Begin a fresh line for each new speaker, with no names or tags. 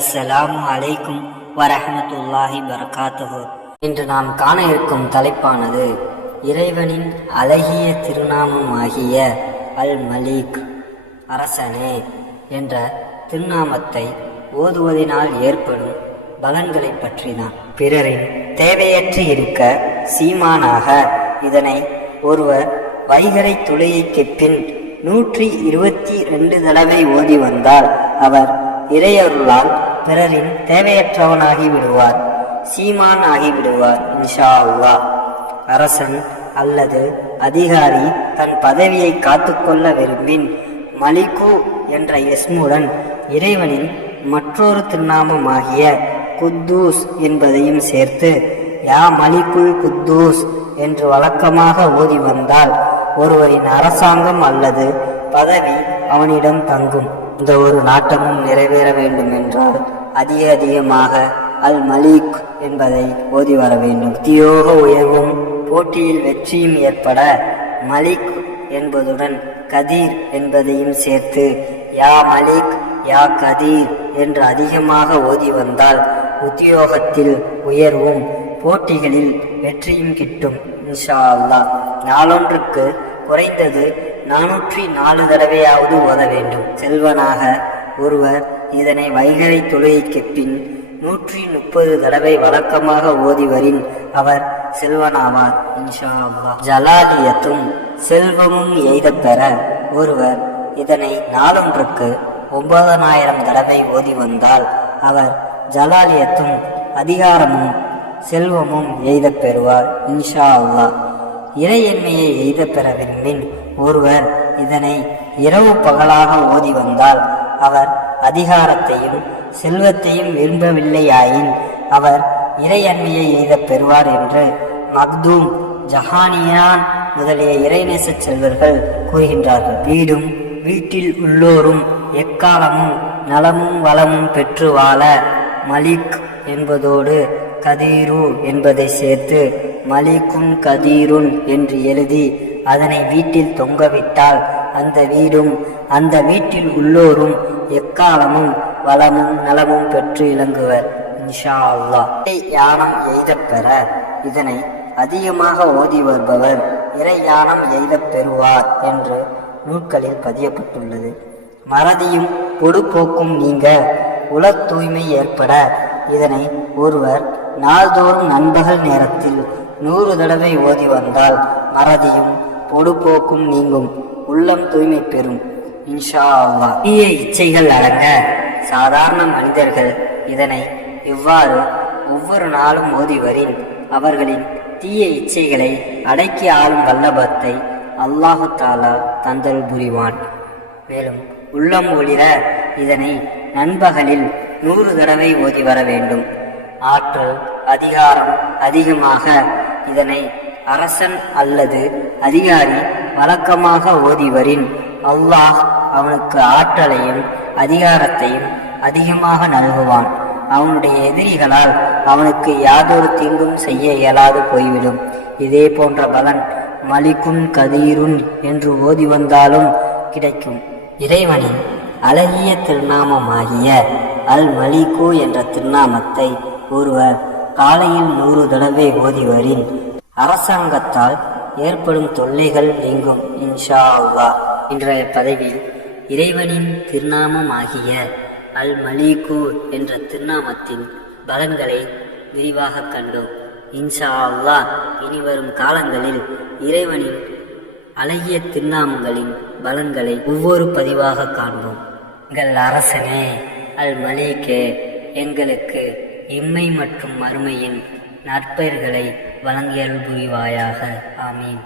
அஸ்ஸலாம் அலைக்கும் வரஹமத்துல்லாஹி பரகாத்துஹு. இன்று நாம் காண இருக்கும் தலைப்பானது இறைவனின் அழகிய திருநாமமாகிய அல் மலீக் அரசனே என்ற திருநாமத்தை ஓதுவதினால் ஏற்படும் பலன்களைப் பற்றிதான். பிறரின் தேவையற்று இருக்க சீமானாக இதனை ஒருவர் வைகரை துளையைக்கு பின் நூற்றி இருபத்தி ரெண்டு தடவை ஓதி வந்தால் அவர் இறையருளால் பிறரின் தேவையற்றவனாகி விடுவார். சீமான் ஆகிவிடுவார் இன்ஷா அல்லா அரசன் அல்லது அதிகாரி தன் பதவியை காத்துக்கொள்ள விரும்பின் மலிகு என்ற எஸ்முடன் இறைவனின் மற்றொரு திருநாமமாகிய குத்தூஸ் என்பதையும் சேர்த்து யா மலிகுல் குத்தூஸ் என்று வழக்கமாக ஓதி வந்தால் ஒருவரின் அரசாங்கம் அல்லது பதவி அவனிடம் தங்கும். இந்த ஒரு நாட்டமும் நிறைவேற வேண்டும் என்றால் அதிக அதிகமாக அல் மலீக் என்பதை ஓதி வர வேண்டும். உத்தியோக உயர்வும் போட்டியில் வெற்றியும் ஏற்பட மலிக் என்பதுடன் கதீர் என்பதையும் சேர்த்து யா மலிக் யா கதீர் என்று அதிகமாக ஓதி வந்தால் உத்தியோகத்தில் உயர்வும் போட்டிகளில் வெற்றியும் கிட்டும் இன்ஷா அல்லாஹ். நாளொன்றுக்கு குறைந்தது நானூற்றி நாலு தடவையாவது ஓத வேண்டும். செல்வனாக ஒருவர் இதனை வைகரை தொழுகைக்கு பின் நூற்றி முப்பது தடவை வழக்கமாக ஓதிவரின் அவர் செல்வனாவார். இன்ஷா அல்லாஹ் ஜலாலியத்தும் செல்வமும் எய்தப்பெற ஒருவர் இதனை நாளொன்றுக்கு ஒன்பதனாயிரம் தடவை ஓதி வந்தால் அவர் ஜலாலியத்தும் அதிகாரமும் செல்வமும் எய்தப் பெறுவார் இன்ஷா அல்லாஹ் இறையன்மையை எய்தப் பெற விரும்பின் ஒருவர் இதனை இரவு பகலாக ஓதி வந்தால் அவர் அதிகாரத்தையும் செல்வத்தையும் விரும்பவில்லையாயின் அவர் இறையன்மையை எய்தப் பெறுவார் என்று மக்தூம் ஜஹானியான் முதலிய இறைநேச செல்வர்கள் கூறுகின்றார்கள். வீடும் வீட்டில் உள்ளோரும் எக்காலமும் நலமும் வளமும் பெற்று வாழ மலிக் என்பதோடு கதீரு என்பதை சேர்த்து மலிக்குன் கதீருன் என்று எழுதி அதனை வீட்டில் தொங்கவிட்டால் அந்த வீடும் அந்த வீட்டில் உள்ளோரும் எக்காலமும் வளமும் நலமும் பெற்று இளங்குவர் இன்ஷா அல்லாஹ். யானம் எய்தப் பெற இதனை அதிகமாக ஓதி வருபவர் இறை யானம் எய்தப் பெறுவார் என்று நூல்களில் பதியப்பட்டுள்ளது. மறதியும் பொடுப்போக்கும் நீங்க உள தூய்மை ஏற்பட இதனை ஒருவர் நாள்தோறும் நண்பகல் நேரத்தில் நூறு தடவை ஓதி வந்தால் மறதியும் பொடுபோக்கும் நீங்கும். உள்ளம் தூய்மை பெறும். இன்ஷா அல்லாஹ் தீய இச்சைகள் அடங்க சாதாரண மனிதர்கள் இதனை இவ்வாறு ஒவ்வொரு நாளும் ஓதிவரின் அவர்களின் தீய இச்சைகளை அடக்கி ஆளும் வல்லபத்தை அல்லாஹு தாலா தந்தல் புரிவான். மேலும் உள்ளம் ஒளிர இதனை நண்பகலில் நூறு தடவை ஓதி வர வேண்டும். ஆற்றல் அதிகாரம் அதிகமாக இதனை அரசன் அல்லது அதிகாரி வழக்கமாக ஓதிவரின் அல்லாஹ் அவனுக்கு ஆற்றலையும் அதிகாரத்தையும் அதிகமாக நல்குவான். அவனுடைய எதிரிகளால் அவனுக்கு யாதொரு தீங்கும் செய்ய இயலாது போய்விடும். இதே போன்ற பலன் மலிக்குன் கதீருன் என்று ஓதி வந்தாலும் கிடைக்கும். இறைவனின் அழகிய திருநாமமாகிய அல் மலிகு என்ற திருநாமத்தை ஒருவர் காலையில் நூறு தடவை ஓதிவரின் அரசாங்கத்தால் ஏற்படும் தொல்லைகள் நீங்கும் இன்ஷா அல்லா இன்றைய பதவியில் இறைவனின் திருநாமமாகிய அல் மலீகு என்ற திருநாமத்தின் பலன்களை விரிவாக கண்டோம். இன்ஷா அல்லா இனி வரும் காலங்களில் இறைவனின் அழகிய திருநாமங்களின் பலன்களை ஒவ்வொரு பதிவாக காண்போம். எங்கள் அரசனே அல் மலீகே எங்களுக்கு இம்மை மற்றும் மறுமையின் நற்பெயர்களை வழங்கியருள் புரிவாயாக. ஆமீன்.